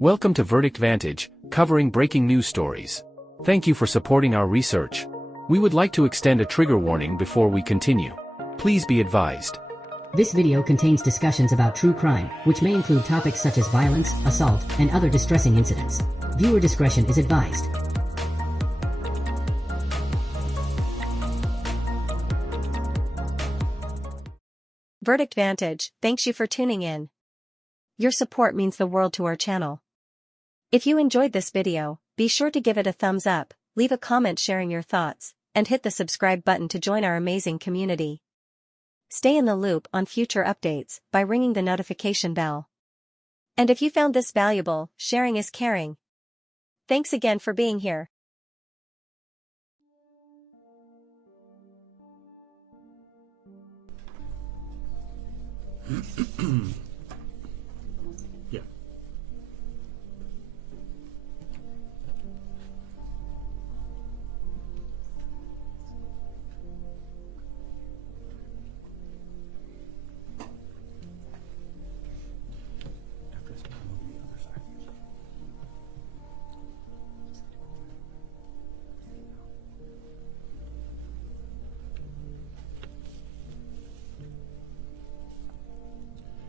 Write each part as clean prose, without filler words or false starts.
Welcome to Verdict Vantage, covering breaking news stories. Thank you for supporting our research. We would like to extend a trigger warning before we continue. Please be advised. This video contains discussions about true crime, which may include topics such as violence, assault, and other distressing incidents. Viewer discretion is advised. Verdict Vantage, thanks you for tuning in. Your support means the world to our channel. If you enjoyed this video, be sure to give it a thumbs up, leave a comment sharing your thoughts, and hit the subscribe button to join our amazing community. Stay in the loop on future updates by ringing the notification bell. And if you found this valuable, sharing is caring. Thanks again for being here. Yeah.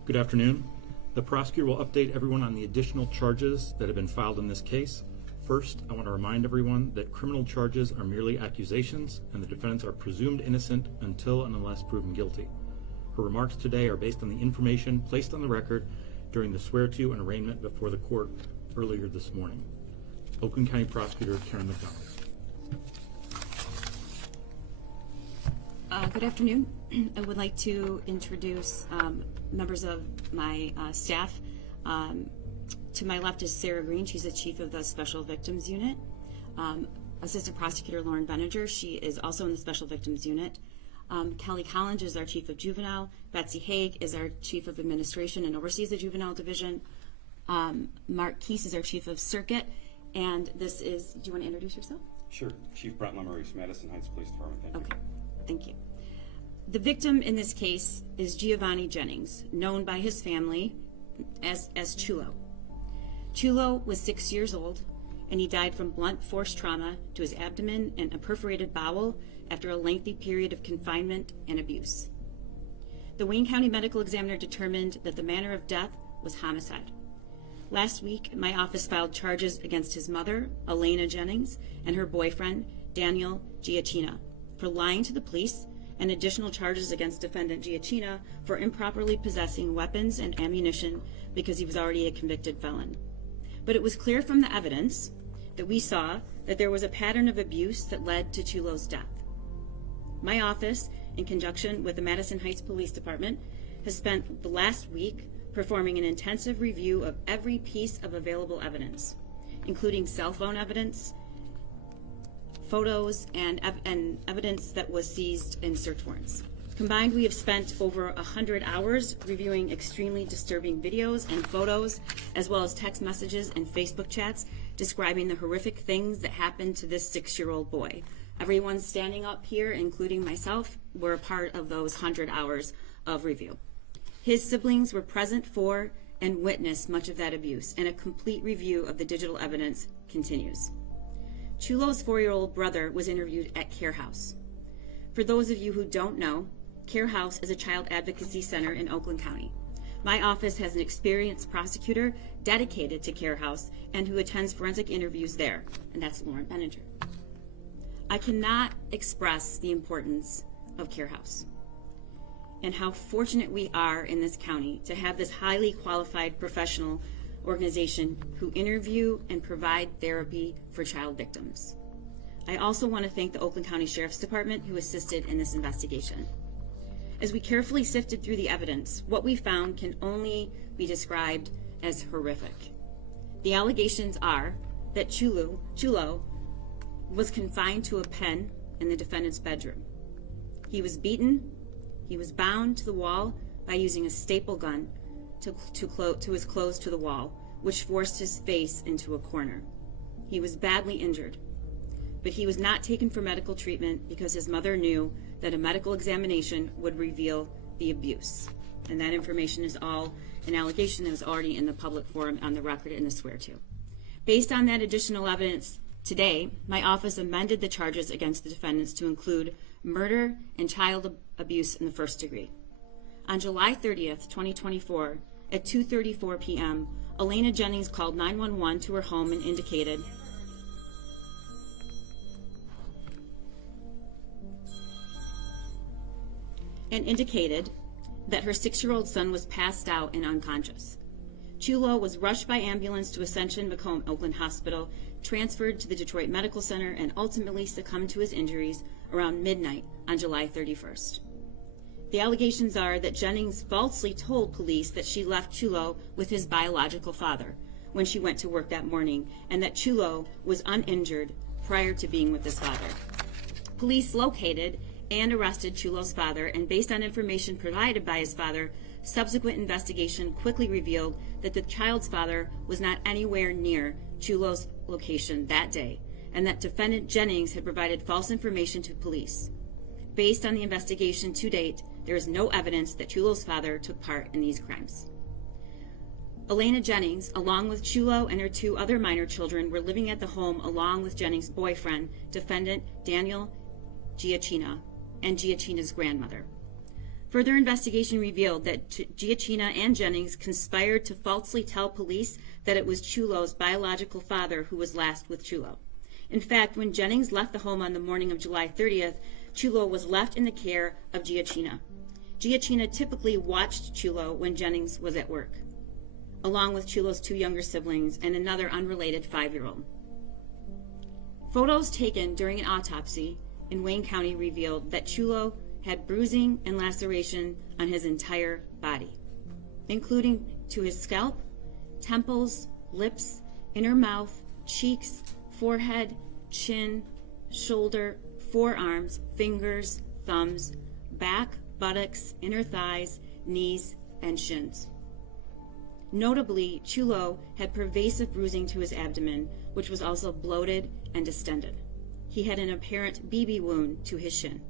Good afternoon. The prosecutor will update everyone on the additional charges that have been filed in this case. First, I want to remind everyone that criminal charges are merely accusations and the defendants are presumed innocent until and unless proven guilty. Her remarks today are based on the information placed on the record during the swear-to and arraignment before the court earlier this morning. Oakland County Prosecutor Karen McDonald. Good afternoon. I would like to introduce members of my staff. To my left is Sarah Green. She's the chief of the Special Victims Unit. Assistant Prosecutor Lauren Benninger. She is also in the Special Victims Unit. Kelly Collins is our chief of juvenile. Betsy Haig is our chief of administration and oversees the juvenile division. Mark Keese is our chief of circuit. And this is, do you want to introduce yourself? Sure. Chief Brent Lemarice, Madison Heights Police Department. Thank you. Okay. Thank you. The victim in this case is Giovanni Jennings, known by his family as Chulo. Chulo was 6 years old, and he died from blunt force trauma to his abdomen and a perforated bowel after a lengthy period of confinement and abuse. The Wayne County Medical Examiner determined that the manner of death was homicide. Last week, my office filed charges against his mother, Elaina Jennings, and her boyfriend, Daniel Giacchina, for lying to the police, and additional charges against defendant Giacchina for improperly possessing weapons and ammunition because he was already a convicted felon. But it was clear from the evidence that we saw that there was a pattern of abuse that led to Chulo's death. My office, in conjunction with the Madison Heights Police Department, has spent the last week performing an intensive review of every piece of available evidence, including cell phone evidence, photos, and evidence that was seized in search warrants. Combined, we have spent over 100 hours reviewing extremely disturbing videos and photos, as well as text messages and Facebook chats describing the horrific things that happened to this 6-year-old boy. Everyone standing up here, including myself, were a part of those 100 hours of review. His siblings were present for and witnessed much of that abuse, and a complete review of the digital evidence continues. Chulo's 4-year-old brother was interviewed at Care House. For those of you who don't know, Care House is a child advocacy center in Oakland County. My office has an experienced prosecutor dedicated to Care House and who attends forensic interviews there, and that's Lauren Benninger. I cannot express the importance of Care House and how fortunate we are in this county to have this highly qualified professional organization who interview and provide therapy for child victims. I also want to thank the Oakland County Sheriff's Department who assisted in this investigation. As we carefully sifted through the evidence, what we found can only be described as horrific. The allegations are that Chulo was confined to a pen in the defendant's bedroom. He was beaten, he was bound to the wall by using a staple gun to his clothes to the wall, which forced his face into a corner. He was badly injured, but he was not taken for medical treatment because his mother knew that a medical examination would reveal the abuse. and that information is all an allegation that was already in the public forum on the record in the swear-to. Based on that additional evidence, today, my office amended the charges against the defendants to include murder and child abuse in the first degree. On July 30th, 2024, at 2:34 p.m., Elaina Jennings called 911 to her home and indicated that her 6-year-old son was passed out and unconscious. Chulo was rushed by ambulance to Ascension Macomb Oakland Hospital, transferred to the Detroit Medical Center, and ultimately succumbed to his injuries around midnight on July 31st. The allegations are that Jennings falsely told police that she left Chulo with his biological father when she went to work that morning, and that Chulo was uninjured prior to being with his father. Police located and arrested Chulo's father, and based on information provided by his father, subsequent investigation quickly revealed that the child's father was not anywhere near Chulo's location that day, and that defendant Jennings had provided false information to police. Based on the investigation to date, there is no evidence that Chulo's father took part in these crimes. Elaina Jennings, along with Chulo and her 2 other minor children, were living at the home along with Jennings' boyfriend, defendant Daniel Giacchina, and Giacchina's grandmother. Further investigation revealed that Giacchina and Jennings conspired to falsely tell police that it was Chulo's biological father who was last with Chulo. In fact, when Jennings left the home on the morning of July 30th, Chulo was left in the care of Giacchina. Giacchina typically watched Chulo when Jennings was at work, along with Chulo's 2 younger siblings and another unrelated 5-year-old. Photos taken during an autopsy in Wayne County revealed that Chulo had bruising and laceration on his entire body, including to his scalp, temples, lips, inner mouth, cheeks, forehead, chin, shoulder, forearms, fingers, thumbs, back, buttocks, inner thighs, knees, and shins. Notably, Chulo had pervasive bruising to his abdomen, which was also bloated and distended. He had an apparent BB wound to his shin.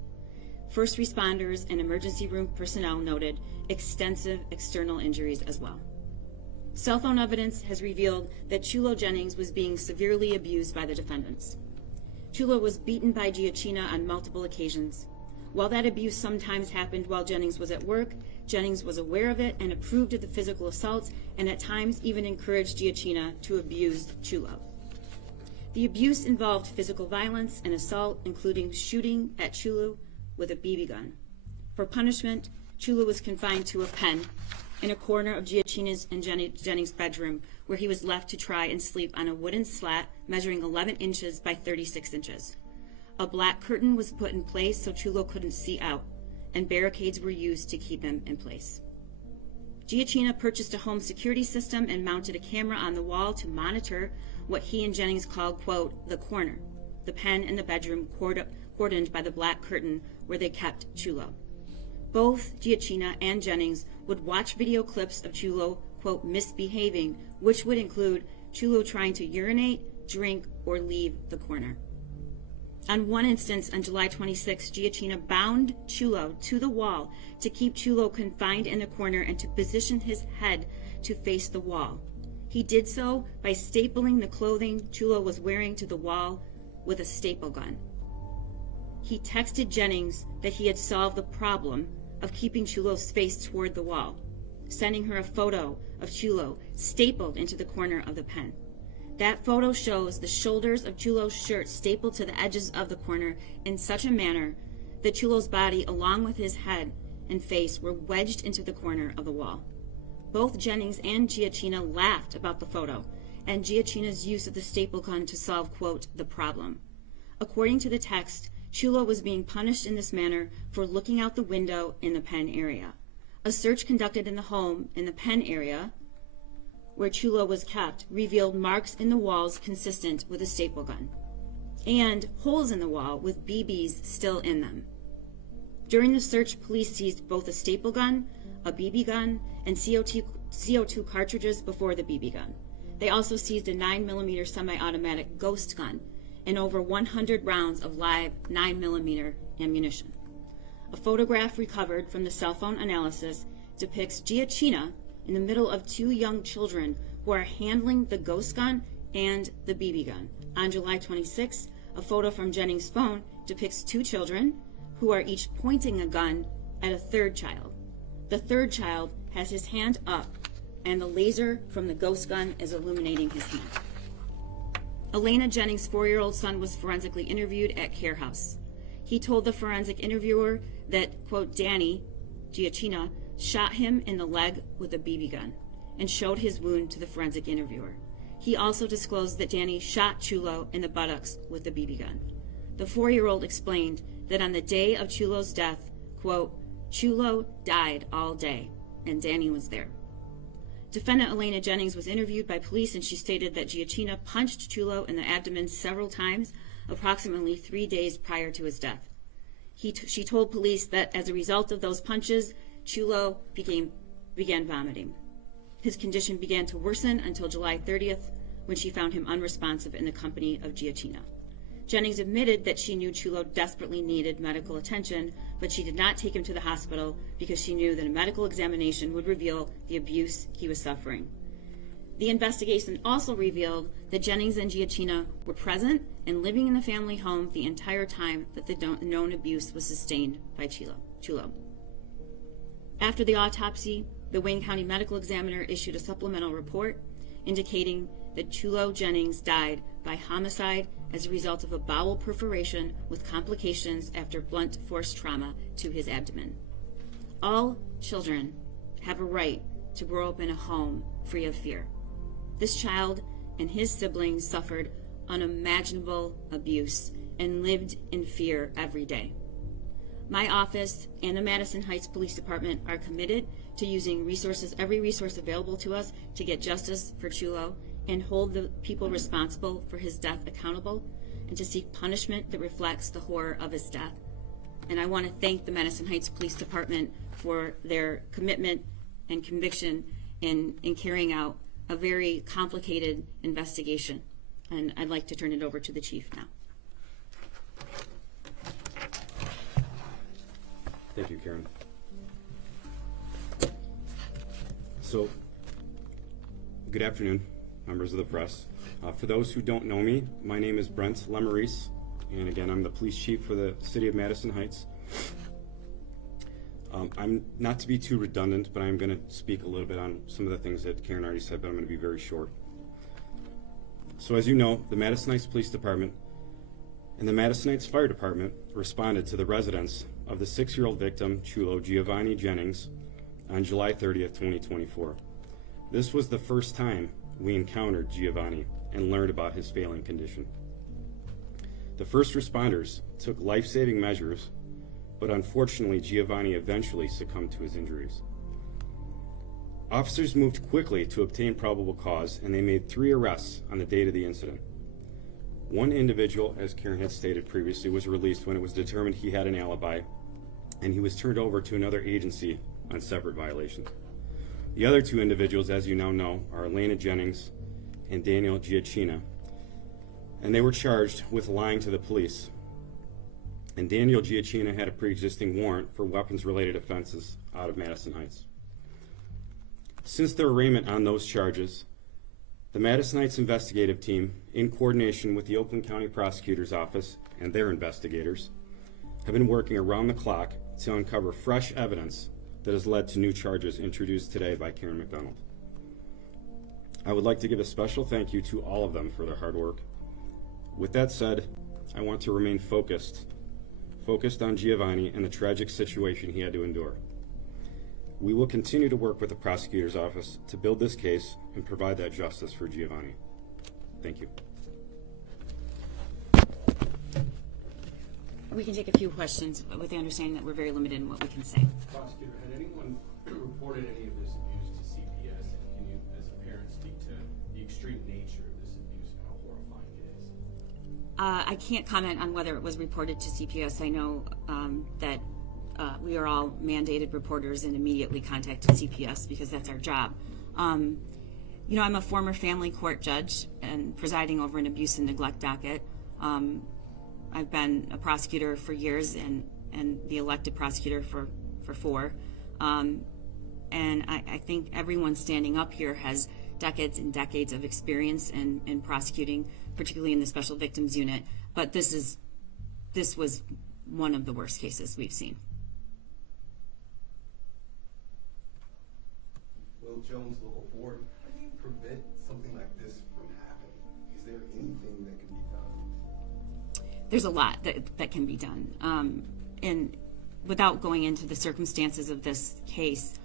First responders and emergency room personnel noted extensive external injuries as well. Cell phone evidence has revealed that Chulo Jennings was being severely abused by the defendants. Chulo was beaten by Giacchina on multiple occasions. While that abuse sometimes happened while Jennings was at work, Jennings was aware of it and approved of the physical assaults, and at times even encouraged Giacchina to abuse Chulo. The abuse involved physical violence and assault, including shooting at Chulo with a BB gun. For punishment, Chulo was confined to a pen in a corner of Giacchina's and Jennings' bedroom, where he was left to try and sleep on a wooden slat measuring 11 inches by 36 inches. A black curtain was put in place so Chulo couldn't see out, and barricades were used to keep him in place. Giacchina purchased a home security system and mounted a camera on the wall to monitor what he and Jennings called, quote, the corner, the pen in the bedroom cordoned by the black curtain where they kept Chulo. Both Giacchina and Jennings would watch video clips of Chulo, quote, misbehaving, which would include Chulo trying to urinate, drink, or leave the corner. On one instance, on July 26, Giacchina bound Chulo to the wall to keep Chulo confined in the corner and to position his head to face the wall. He did so by stapling the clothing Chulo was wearing to the wall with a staple gun. He texted Jennings that he had solved the problem of keeping Chulo's face toward the wall, sending her a photo of Chulo stapled into the corner of the pen. That photo shows the shoulders of Chulo's shirt stapled to the edges of the corner in such a manner that Chulo's body, along with his head and face, were wedged into the corner of the wall. Both Jennings and Giacchina laughed about the photo and Giacchina's use of the staple gun to solve, quote, the problem. According to the text, Chulo was being punished in this manner for looking out the window in the pen area. A search conducted in the home in the pen area where Chulo was kept revealed marks in the walls consistent with a staple gun and holes in the wall with BBs still in them. During the search, police seized both a staple gun, a BB gun, and CO2 cartridges before the BB gun. They also seized a 9mm semi-automatic ghost gun and over 100 rounds of live 9mm ammunition. A photograph recovered from the cell phone analysis depicts Giacchina in the middle of two young children who are handling the ghost gun and the BB gun. On July 26, a photo from Jennings' phone depicts two children who are each pointing a gun at a third child. The third child has his hand up, and the laser from the ghost gun is illuminating his hand. Elaina Jennings' 4-year-old son was forensically interviewed at Care House. He told the forensic interviewer that, quote, Danny, Giacchina, shot him in the leg with a BB gun and showed his wound to the forensic interviewer. He also disclosed that Danny shot Chulo in the buttocks with the BB gun. The 4-year-old explained that on the day of Chulo's death, quote, Chulo died all day, and Danny was there. Defendant Elaina Jennings was interviewed by police, and she stated that Giacchina punched Chulo in the abdomen several times, approximately 3 days prior to his death. She told police that as a result of those punches, Chulo began vomiting. His condition began to worsen until July 30th, when she found him unresponsive in the company of Giacchina. Jennings admitted that she knew Chulo desperately needed medical attention, but she did not take him to the hospital because she knew that a medical examination would reveal the abuse he was suffering. The investigation also revealed that Jennings and Giacchina were present and living in the family home the entire time that the known abuse was sustained by Chulo. After the autopsy, the Wayne County Medical Examiner issued a supplemental report indicating that Chulo Jennings died by homicide as a result of a bowel perforation with complications after blunt force trauma to his abdomen. All children have a right to grow up in a home free of fear. This child and his siblings suffered unimaginable abuse and lived in fear every day. My office and the Madison Heights Police Department are committed to using every resource available to us to get justice for Chulo and hold the people responsible for his death accountable, and to seek punishment that reflects the horror of his death. And I want to thank the Madison Heights Police Department for their commitment and conviction in carrying out a very complicated investigation. And I'd like to turn it over to the chief now. Thank you, Karen. So, good afternoon, members of the press. For those who don't know me, my name is Brent Lemerise, and again, I'm the police chief for the city of Madison Heights. I'm not to be too redundant, but I'm going to speak a little bit on some of the things that Karen already said, but I'm going to be very short. So as you know, the Madison Heights Police Department and the Madison Heights Fire Department responded to the residence of the 6-year-old victim, Chulo Giovanni Jennings, on July 30th, 2024. This was the first time we encountered Giovanni and learned about his failing condition. The first responders took life-saving measures, but unfortunately Giovanni eventually succumbed to his injuries. Officers moved quickly to obtain probable cause, and they made 3 arrests on the date of the incident. One individual, as Karen had stated previously, was released when it was determined he had an alibi, and he was turned over to another agency on separate violations. The other 2 individuals, as you now know, are Elaina Jennings and Daniel Giacchina, and they were charged with lying to the police. And Daniel Giacchina had a pre-existing warrant for weapons-related offenses out of Madison Heights. Since their arraignment on those charges, the Madison Heights investigative team, in coordination with the Oakland County Prosecutor's Office and their investigators, have been working around the clock to uncover fresh evidence that has led to new charges introduced today by Karen McDonald. I would like to give a special thank you to all of them for their hard work. With that said, I want to remain focused on Giovanni and the tragic situation he had to endure. We will continue to work with the prosecutor's office to build this case and provide that justice for Giovanni. Thank you. We can take a few questions with the understanding that we're very limited in what we can say. Prosecutor, had anyone reported any of this abuse to CPS? And can you, as a parent, speak to the extreme nature of this abuse and how horrifying it is? I can't comment on whether it was reported to CPS. I know that we are all mandated reporters and immediately contact CPS because that's our job. I'm a former family court judge and presiding over an abuse and neglect docket. I've been a prosecutor for years and the elected prosecutor for 4. and I think everyone standing up here has decades and decades of experience in prosecuting, particularly in the Special Victims Unit. But this was one of the worst cases we've seen. Will Jones, Local 4, how do you prevent something like this from happening? Is there anything that can be done? There's a lot that can be done. And without going into the circumstances of this case,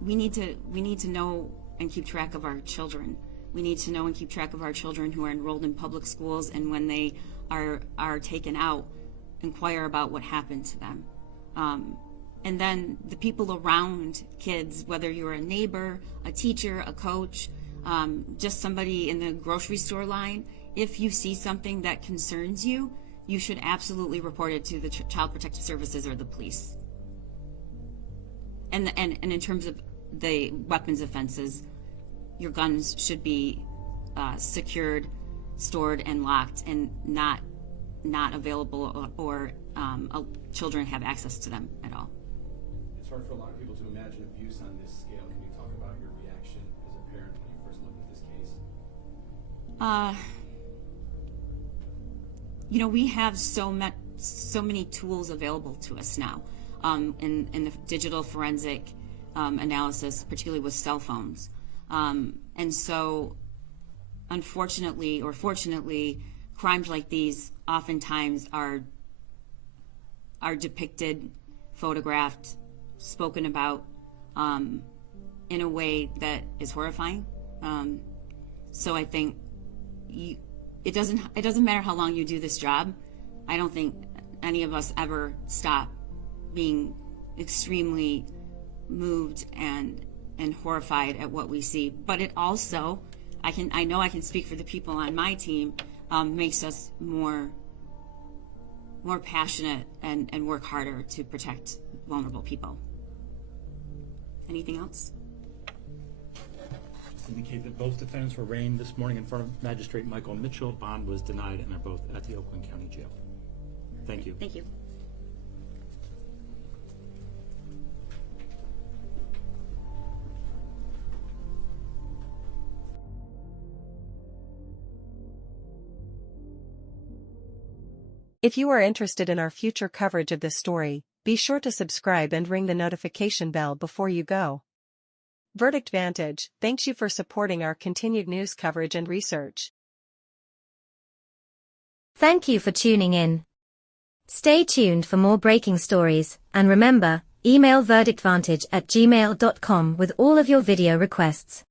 we need to know and keep track of our children. We need to know and keep track of our children who are enrolled in public schools, and when they are taken out, inquire about what happened to them. And then the people around kids, whether you're a neighbor, a teacher, a coach, just somebody in the grocery store line, if you see something that concerns you, you should absolutely report it to the Child Protective Services or the police. And in terms of the weapons offenses, your guns should be secured, stored, and locked, and not available, or children have access to them at all. It's hard for a lot of people to imagine abuse on this scale. Can you talk about your reaction as a parent when you first looked at this case? We have so many tools available to us now in the digital forensic analysis, particularly with cell phones. And so, unfortunately or fortunately, crimes like these oftentimes are depicted, photographed, spoken about in a way that is horrifying. So I think it doesn't matter how long you do this job. I don't think any of us ever stop being extremely moved and horrified at what we see. But it also, I know I can speak for the people on my team, makes us more passionate and work harder to protect vulnerable people. Anything else? Just indicate that both defendants were arraigned this morning in front of Magistrate Michael Mitchell. Bond was denied, and they're both at the Oakland County Jail. Thank you. Thank you. If you are interested in our future coverage of this story, be sure to subscribe and ring the notification bell before you go. Verdict Vantage thanks you for supporting our continued news coverage and research. Thank you for tuning in. Stay tuned for more breaking stories, and remember, email verdictvantage@gmail.com with all of your video requests.